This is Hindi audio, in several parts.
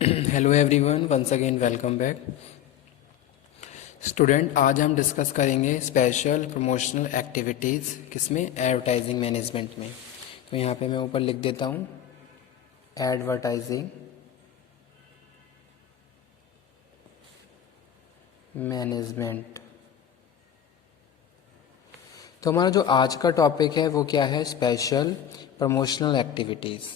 Hello everyone, once again welcome back. Student, आज हम डिस्कस करेंगे स्पेशल प्रमोशनल एक्टिविटीज़, किसमें? एडवर्टाइजिंग मैनेजमेंट में। तो यहाँ पे मैं ऊपर लिख देता हूँ एडवर्टाइजिंग मैनेजमेंट। तो हमारा जो आज का टॉपिक है वो क्या है? Special promotional activities.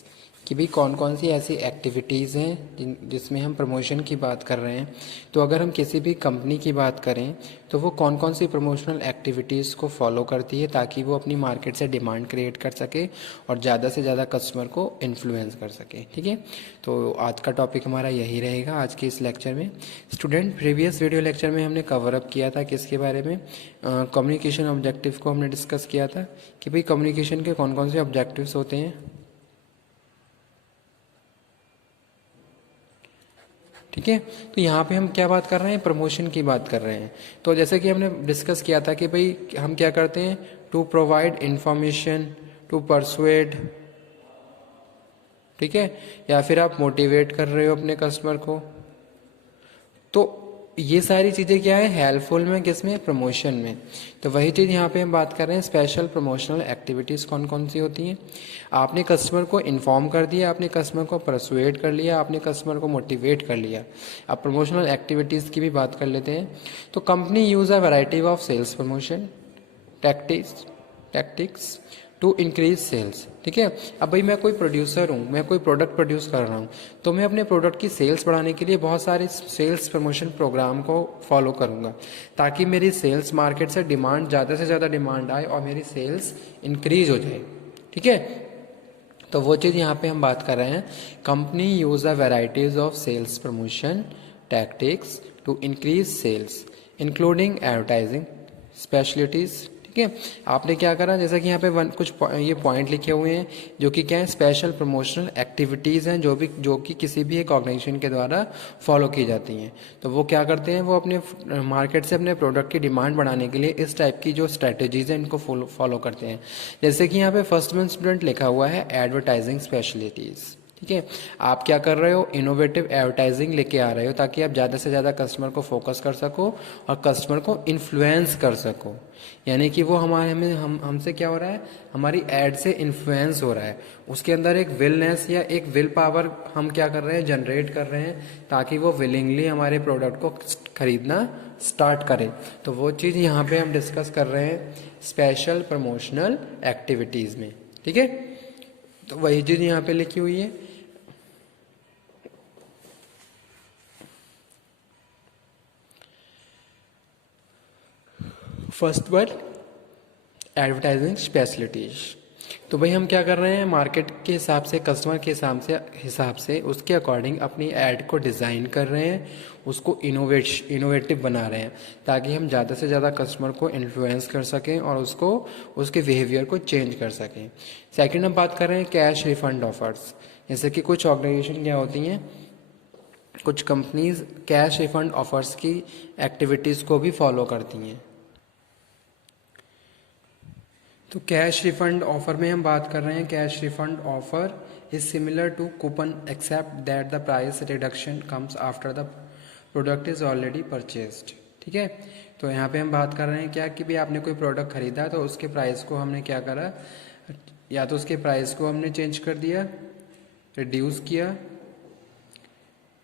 कि भी कौन कौन सी ऐसी एक्टिविटीज़ हैं जिसमें हम प्रमोशन की बात कर रहे हैं। तो अगर हम किसी भी कंपनी की बात करें तो वो कौन कौन सी प्रमोशनल एक्टिविटीज़ को फॉलो करती है ताकि वो अपनी मार्केट से डिमांड क्रिएट कर सके और ज़्यादा से ज़्यादा कस्टमर को इन्फ्लुएंस कर सके। ठीक है, तो आज का टॉपिक हमारा यही रहेगा आज के इस लेक्चर में। स्टूडेंट, प्रीवियस वीडियो लेक्चर में हमने कवर अप किया था किसके बारे में? कम्युनिकेशन ऑब्जेक्टिव को हमने डिस्कस किया था कि भाई कम्युनिकेशन के कौन कौन से ऑब्जेक्टिव्स होते हैं। ठीक है, तो यहाँ पे हम क्या बात कर रहे हैं? प्रमोशन की बात कर रहे हैं। तो जैसे कि हमने डिस्कस किया था कि भाई हम क्या करते हैं? To provide information, to persuade, ठीक है, या फिर आप मोटिवेट कर रहे हो अपने कस्टमर को। तो ये सारी चीज़ें क्या है? हेल्पफुल में, किसमें? प्रमोशन में। तो वही चीज़ यहाँ पे हम बात कर रहे हैं, स्पेशल प्रमोशनल एक्टिविटीज़ कौन कौन सी होती हैं। आपने कस्टमर को इन्फॉर्म कर दिया, आपने कस्टमर को परसुएड कर लिया, आपने कस्टमर को मोटिवेट कर लिया। अब प्रमोशनल एक्टिविटीज़ की भी बात कर लेते हैं। तो company use a variety of sales promotion tactics to increase sales. ठीक है, अब भाई मैं कोई प्रोड्यूसर हूँ, मैं कोई प्रोडक्ट प्रोड्यूस कर रहा हूँ, तो मैं अपने प्रोडक्ट की सेल्स बढ़ाने के लिए बहुत सारे सेल्स प्रमोशन प्रोग्राम को फॉलो करूँगा ताकि मेरी सेल्स मार्केट से डिमांड, ज़्यादा से ज़्यादा डिमांड आए और मेरी सेल्स इंक्रीज हो जाए। ठीक है, तो वो चीज़ यहाँ पे हम बात कर रहे हैं। Company use a varieties of sales promotion tactics to increase sales including advertising specialties. ठीक है, आपने क्या करा, जैसा कि यहाँ पे कुछ ये पॉइंट लिखे हुए हैं जो कि क्या है? स्पेशल प्रमोशनल एक्टिविटीज़ हैं जो कि किसी भी एक ऑर्गेनाइजेशन के द्वारा फॉलो की जाती हैं। तो वो क्या करते हैं? वो अपने मार्केट से अपने प्रोडक्ट की डिमांड बढ़ाने के लिए इस टाइप की जो स्ट्रैटेजीज हैं इनको फॉलो करते हैं। जैसे कि यहाँ पे फर्स्ट में स्टूडेंट लिखा हुआ है एडवर्टाइजिंग स्पेशलिटीज़। ठीक है, आप क्या कर रहे हो? इनोवेटिव एडवर्टाइजिंग लेके आ रहे हो ताकि आप ज़्यादा से ज़्यादा कस्टमर को फोकस कर सको और कस्टमर को इन्फ्लुएंस कर सको। यानी कि वो हमारे में हमसे क्या हो रहा है? हमारी एड से इन्फ्लुएंस हो रहा है। उसके अंदर एक विलनेस या एक विल पावर हम क्या कर रहे हैं? जनरेट कर रहे हैं ताकि वो विलिंगली हमारे प्रोडक्ट को खरीदना स्टार्ट करे। तो वो चीज़ यहाँ पे हम डिस्कस कर रहे हैं स्पेशल प्रमोशनल एक्टिविटीज़ में। ठीक है, तो वही चीज़ यहाँ पे लिखी हुई है। First word advertising specialities. तो भाई हम क्या कर रहे हैं? मार्केट के हिसाब से, कस्टमर के हिसाब से उसके अकॉर्डिंग अपनी ऐड को डिज़ाइन कर रहे हैं, उसको इनोवेटिव बना रहे हैं ताकि हम ज़्यादा से ज़्यादा कस्टमर को इन्फ्लुएंस कर सकें और उसको उसके बिहेवियर को चेंज कर सकें। सेकंड हम बात कर रहे हैं कैश रिफंड ऑफर्स। जैसे कि कुछ ऑर्गेनाइजेशन क्या होती हैं, कुछ कंपनीज कैश रिफंड ऑफर्स की एक्टिविटीज़ को भी फॉलो करती हैं। तो कैश रिफंड ऑफर में हम बात कर रहे हैं, cash refund offer is similar to coupon except that the price reduction comes after the product is already purchased. ठीक है, तो यहाँ पे हम बात कर रहे हैं क्या कि भाई आपने कोई प्रोडक्ट खरीदा तो उसके प्राइस को हमने क्या करा, या तो उसके प्राइस को हमने चेंज कर दिया, रिड्यूस किया।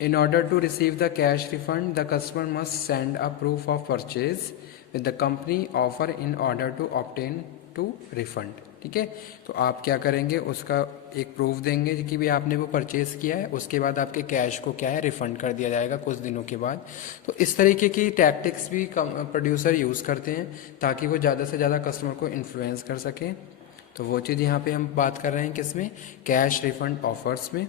In order to receive the cash refund, the customer must send a proof of purchase with the company offer in order to obtain to refund। ठीक है, तो आप क्या करेंगे? उसका एक प्रूफ देंगे कि भी आपने वो परचेज किया है, उसके बाद आपके कैश को क्या है? रिफंड कर दिया जाएगा कुछ दिनों के बाद। तो इस तरीके की टैक्टिक्स भी प्रोड्यूसर यूज़ करते हैं ताकि वो ज़्यादा से ज़्यादा कस्टमर को इन्फ्लुएंस कर सकें। तो वो चीज़ यहाँ पे हम बात कर रहे हैं किसमें? कैश रिफंड ऑफर्स में।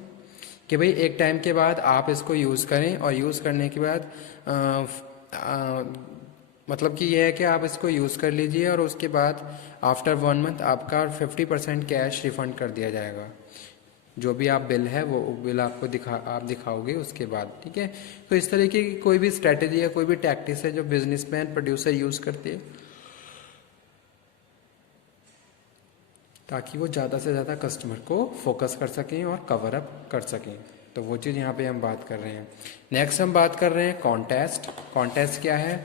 कि भाई एक टाइम के बाद आप इसको यूज़ करें और यूज़ करने के बाद मतलब कि यह है कि आप इसको यूज़ कर लीजिए और उसके बाद आफ्टर 1 मंथ आपका 50% कैश रिफंड कर दिया जाएगा। जो भी आप बिल है वो बिल आपको आप दिखाओगे उसके बाद। ठीक है, तो इस तरीके की कोई भी स्ट्रैटेजी है, कोई भी टैक्टिक्स है जो बिजनेसमैन प्रोड्यूसर यूज़ करते हैं ताकि वो ज़्यादा से ज़्यादा कस्टमर को फोकस कर सकें और कवर अप कर सकें। तो वो चीज़ यहाँ पे हम बात कर रहे हैं। नेक्स्ट हम बात कर रहे हैं कॉन्टेस्ट। कॉन्टेस्ट क्या है?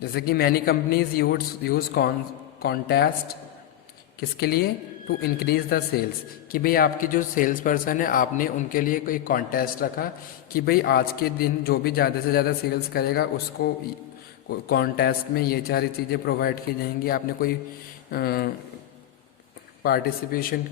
जैसे कि मैनी कंपनीज यूज कॉन्टेस्ट किसके लिए? टू इंक्रीज द सेल्स, कि भाई आपकी जो सेल्स पर्सन है आपने उनके लिए कोई कॉन्टेस्ट रखा कि भाई आज के दिन जो भी ज़्यादा से ज़्यादा सेल्स करेगा उसको कॉन्टेस्ट में ये सारी चीज़ें प्रोवाइड की जाएंगी। आपने कोई पार्टिसिपेशन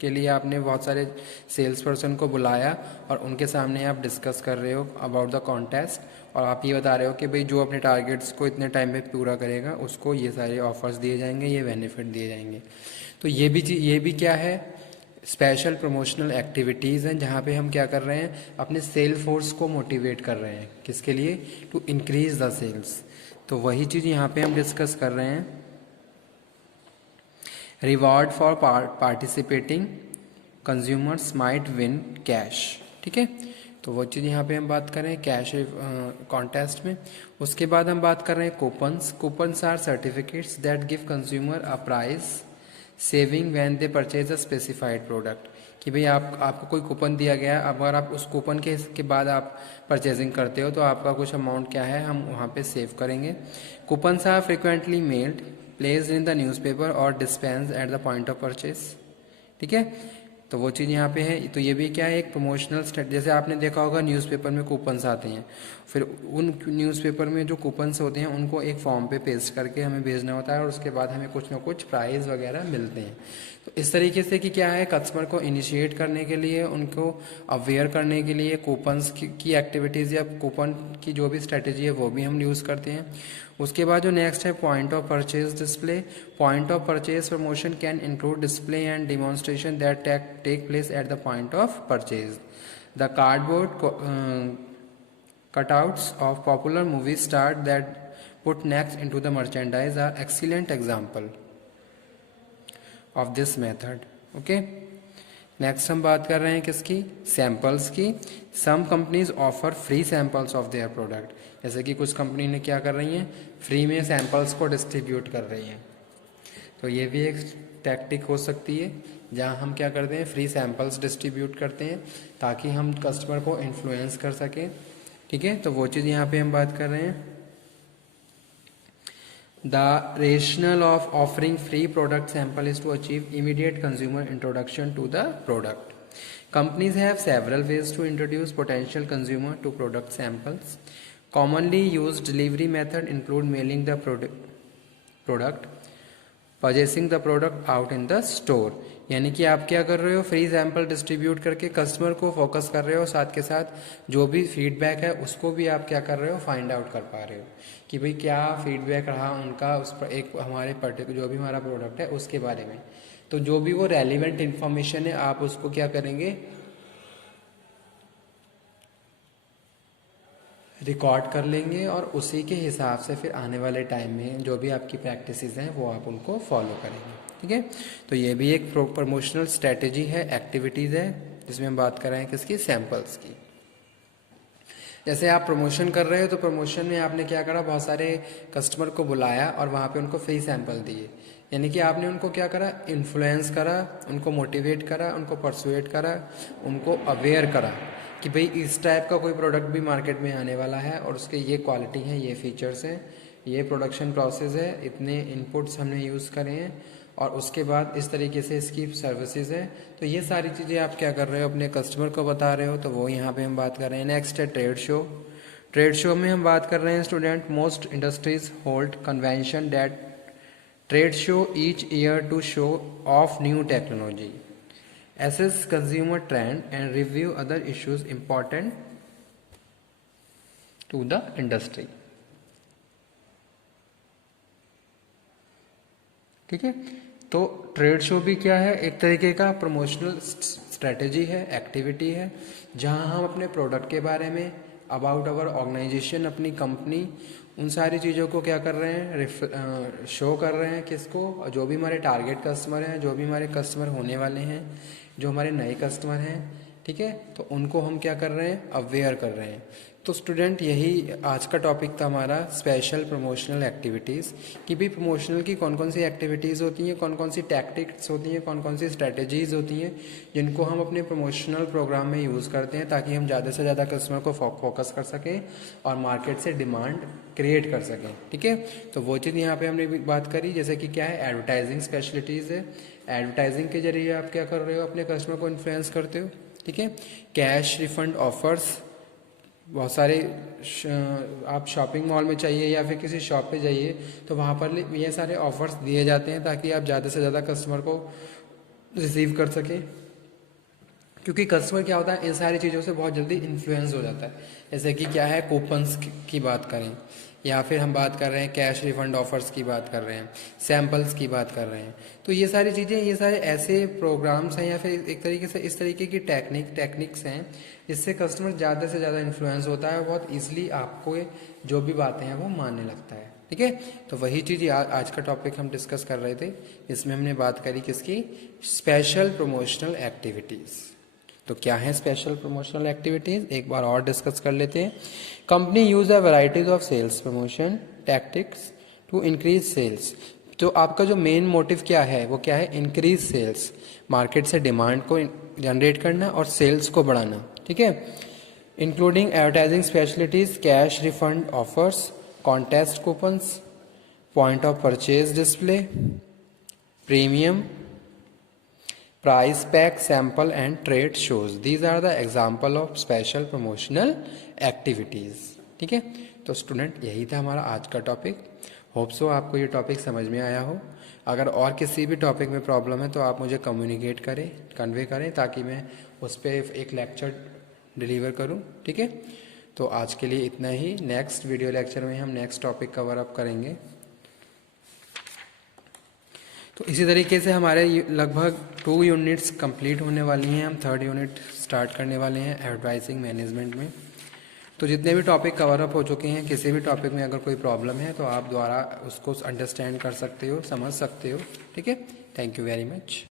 के लिए आपने बहुत सारे सेल्स पर्सन को बुलाया और उनके सामने आप डिस्कस कर रहे हो अबाउट द कॉन्टेस्ट, और आप ये बता रहे हो कि भाई जो अपने टारगेट्स को इतने टाइम में पूरा करेगा उसको ये सारे ऑफर्स दिए जाएंगे, ये बेनिफिट दिए जाएंगे। तो ये भी क्या है? स्पेशल प्रमोशनल एक्टिविटीज़ हैं, जहाँ पे हम क्या कर रहे हैं? अपने सेल फोर्स को मोटिवेट कर रहे हैं। किसके लिए? To increase the sales. तो वही चीज़ यहाँ पे हम डिस्कस कर रहे हैं। Reward for participating consumers might win cash. ठीक है, तो वो चीज़ यहाँ पे हम बात कर रहे हैं कैश कॉन्टेस्ट में। उसके बाद हम बात कर रहे हैं coupons. Coupons are certificates that give consumer a price saving when they purchase a specified product, कि भाई आपको कोई कूपन दिया गया, अगर आप उस कूपन के बाद आप परचेजिंग करते हो तो आपका कुछ अमाउंट क्या है हम वहाँ पे सेव करेंगे। Coupons are frequently mailed, placed in the newspaper और dispense at the point of purchase. ठीक है, तो वो चीज़ यहाँ पे है। तो ये भी क्या है? एक प्रमोशनल स्ट्रेटजी। जैसे आपने देखा होगा न्यूज़पेपर में कूपन्स आते हैं, फिर उन न्यूज़पेपर में जो कूपन्स होते हैं उनको एक फॉर्म पे पेस्ट करके हमें भेजना होता है और उसके बाद हमें कुछ ना कुछ प्राइज़ वगैरह मिलते हैं। तो इस तरीके से कि क्या है, कस्टमर को इनिशिएट करने के लिए, उनको अवेयर करने के लिए कूपन्स की एक्टिविटीज़ या कूपन की जो भी स्ट्रेटजी है वो भी हम यूज़ करते हैं। उसके बाद जो नेक्स्ट है point of purchase display. Point of purchase promotion can include display and demonstration that take place at the point of purchase. The cardboard cutouts of popular movie stars that put next into the merchandise are excellent example of this method. Okay, next हम बात कर रहे हैं किसकी? सैम्पल्स की। Some companies offer free samples of their product. जैसे कि कुछ कंपनी ने क्या कर रही हैं, फ्री में सैम्पल्स को डिस्ट्रीब्यूट कर रही हैं। तो ये भी एक टैक्टिक हो सकती है जहाँ हम क्या करते हैं, फ्री सैम्पल्स डिस्ट्रीब्यूट करते हैं ताकि हम कस्टमर को इन्फ्लुएंस कर सकें। ठीक है, तो वो चीज़ यहाँ पे हम बात कर रहे हैं। The rationale of offering free product sample is to achieve immediate consumer introduction to the product. Companies have several ways to introduce potential consumer to product samples. Commonly used delivery method include mailing the product, purchasing the product out in the store. यानी कि आप क्या कर रहे हो, फ्री सैंपल डिस्ट्रीब्यूट करके कस्टमर को फोकस कर रहे हो, साथ के साथ जो भी फीडबैक है उसको भी आप क्या कर रहे हो, फाइंड आउट कर पा रहे हो कि भाई क्या फीडबैक रहा उनका उस पर एक हमारे पर्टिकुलर जो भी हमारा प्रोडक्ट है उसके बारे में। तो जो भी वो रेलिवेंट इन्फॉर्मेशन है आप उसको क्या करेंगे, रिकॉर्ड कर लेंगे और उसी के हिसाब से फिर आने वाले टाइम में जो भी आपकी प्रैक्टिसेस हैं वो आप उनको फॉलो करेंगे। ठीक है, तो ये भी एक प्रमोशनल स्ट्रेटेजी है, एक्टिविटीज़ है जिसमें हम बात कर रहे हैं किसकी, सैम्पल्स की। जैसे आप प्रमोशन कर रहे हो तो प्रमोशन में आपने क्या करा, बहुत सारे कस्टमर को बुलाया और वहाँ पे उनको फ्री सैंपल दिए। यानी कि आपने उनको क्या करा, इन्फ्लुएंस करा, उनको मोटिवेट करा, उनको परसुएट करा, उनको अवेयर करा कि भाई इस टाइप का कोई प्रोडक्ट भी मार्केट में आने वाला है और उसके ये क्वालिटी हैं, ये फीचर्स हैं, ये प्रोडक्शन प्रोसेस है, इतने इनपुट्स हमने यूज़ करे हैं और उसके बाद इस तरीके से इसकी सर्विसेज है। तो ये सारी चीज़ें आप क्या कर रहे हो, अपने कस्टमर को बता रहे हो। तो वो यहाँ पे हम बात कर रहे हैं। नेक्स्ट है ट्रेड शो। ट्रेड शो में हम बात कर रहे हैं student, most industries hold convention that trade show each year to show off new technology, assess consumer trend and review other issues important to the industry। ठीक है, तो ट्रेड शो भी क्या है, एक तरीके का प्रमोशनल स्ट्रेटेजी है, एक्टिविटी है, जहां हम अपने प्रोडक्ट के बारे में, अबाउट अवर ऑर्गेनाइजेशन, अपनी कंपनी, उन सारी चीज़ों को क्या कर रहे हैं, शो कर रहे हैं किसको, जो भी हमारे टारगेट कस्टमर हैं, जो भी हमारे कस्टमर होने वाले हैं, जो हमारे नए कस्टमर हैं, ठीक है, तो उनको हम क्या कर रहे हैं, अवेयर कर रहे हैं। तो स्टूडेंट यही आज का टॉपिक था हमारा, स्पेशल प्रमोशनल एक्टिविटीज़, कि भाई प्रमोशनल की कौन कौन सी एक्टिविटीज़ होती हैं, कौन कौन सी टैक्टिक्स होती हैं, कौन कौन सी स्ट्रेटजीज़ होती हैं जिनको हम अपने प्रमोशनल प्रोग्राम में यूज़ करते हैं ताकि हम ज़्यादा से ज़्यादा कस्टमर को फोकस कर सकें और मार्केट से डिमांड क्रिएट कर सकें। ठीक है, तो वो चीज़ यहाँ पे हमने भी बात करी, जैसे कि क्या है, एडवर्टाइजिंग स्पेशलिटीज़ है। एडवर्टाइजिंग के जरिए आप क्या कर रहे हो, अपने कस्टमर को इन्फ्लुएंस करते हो। ठीक है, कैश रिफंड ऑफर्स, बहुत सारे आप शॉपिंग मॉल में चाहिए या फिर किसी शॉप पे जाइए तो वहाँ पर ये सारे ऑफर्स दिए जाते हैं ताकि आप ज़्यादा से ज़्यादा कस्टमर को रिसीव कर सकें, क्योंकि कस्टमर क्या होता है, इन सारी चीज़ों से बहुत जल्दी इन्फ्लुएंस हो जाता है। जैसे कि क्या है, कूपन्स की बात करें या फिर हम बात कर रहे हैं कैश रिफंड ऑफर्स की बात कर रहे हैं, सैम्पल्स की बात कर रहे हैं, तो ये सारी चीज़ें, ये सारे ऐसे प्रोग्राम्स हैं या फिर एक तरीके से इस तरीके की टेक्निक्स हैं जिससे कस्टमर ज़्यादा से ज़्यादा इन्फ्लुएंस होता है, बहुत ईजिली आपको जो भी बातें हैं वो मानने लगता है। ठीक है, तो वही चीज़ आज का टॉपिक हम डिस्कस कर रहे थे, इसमें हमने बात करी किसकी, स्पेशल प्रमोशनल एक्टिविटीज़। तो क्या है स्पेशल प्रमोशनल एक्टिविटीज, एक बार और डिस्कस कर लेते हैं। Company use a varieties of sales promotion tactics to increase sales. तो आपका जो मेन मोटिव क्या है, वो क्या है, इंक्रीज सेल्स, मार्केट से डिमांड को जनरेट करना और सेल्स को बढ़ाना। ठीक है, including advertising specialities, cash refund offers, contest coupons, point of purchase display, premium, price pack, sample and trade shows. These are the example of special promotional activities. ठीक है, तो स्टूडेंट यही था हमारा आज का टॉपिक। होप सो आपको ये टॉपिक समझ में आया हो। अगर और किसी भी टॉपिक में प्रॉब्लम है तो आप मुझे कम्युनिकेट करें, कन्वे करें, ताकि मैं उस पर एक लेक्चर डिलीवर करूं। ठीक है, तो आज के लिए इतना ही। नेक्स्ट वीडियो लेक्चर में हम नेक्स्ट टॉपिक कवर अप करेंगे। तो इसी तरीके से हमारे लगभग 2 यूनिट्स कंप्लीट होने वाली हैं, हम 3rd यूनिट स्टार्ट करने वाले हैं एडवर्टाइजिंग मैनेजमेंट में। तो जितने भी टॉपिक कवर अप हो चुके हैं, किसी भी टॉपिक में अगर कोई प्रॉब्लम है तो आप द्वारा उसको अंडरस्टैंड कर सकते हो, समझ सकते हो। ठीक है, थैंक यू वेरी मच।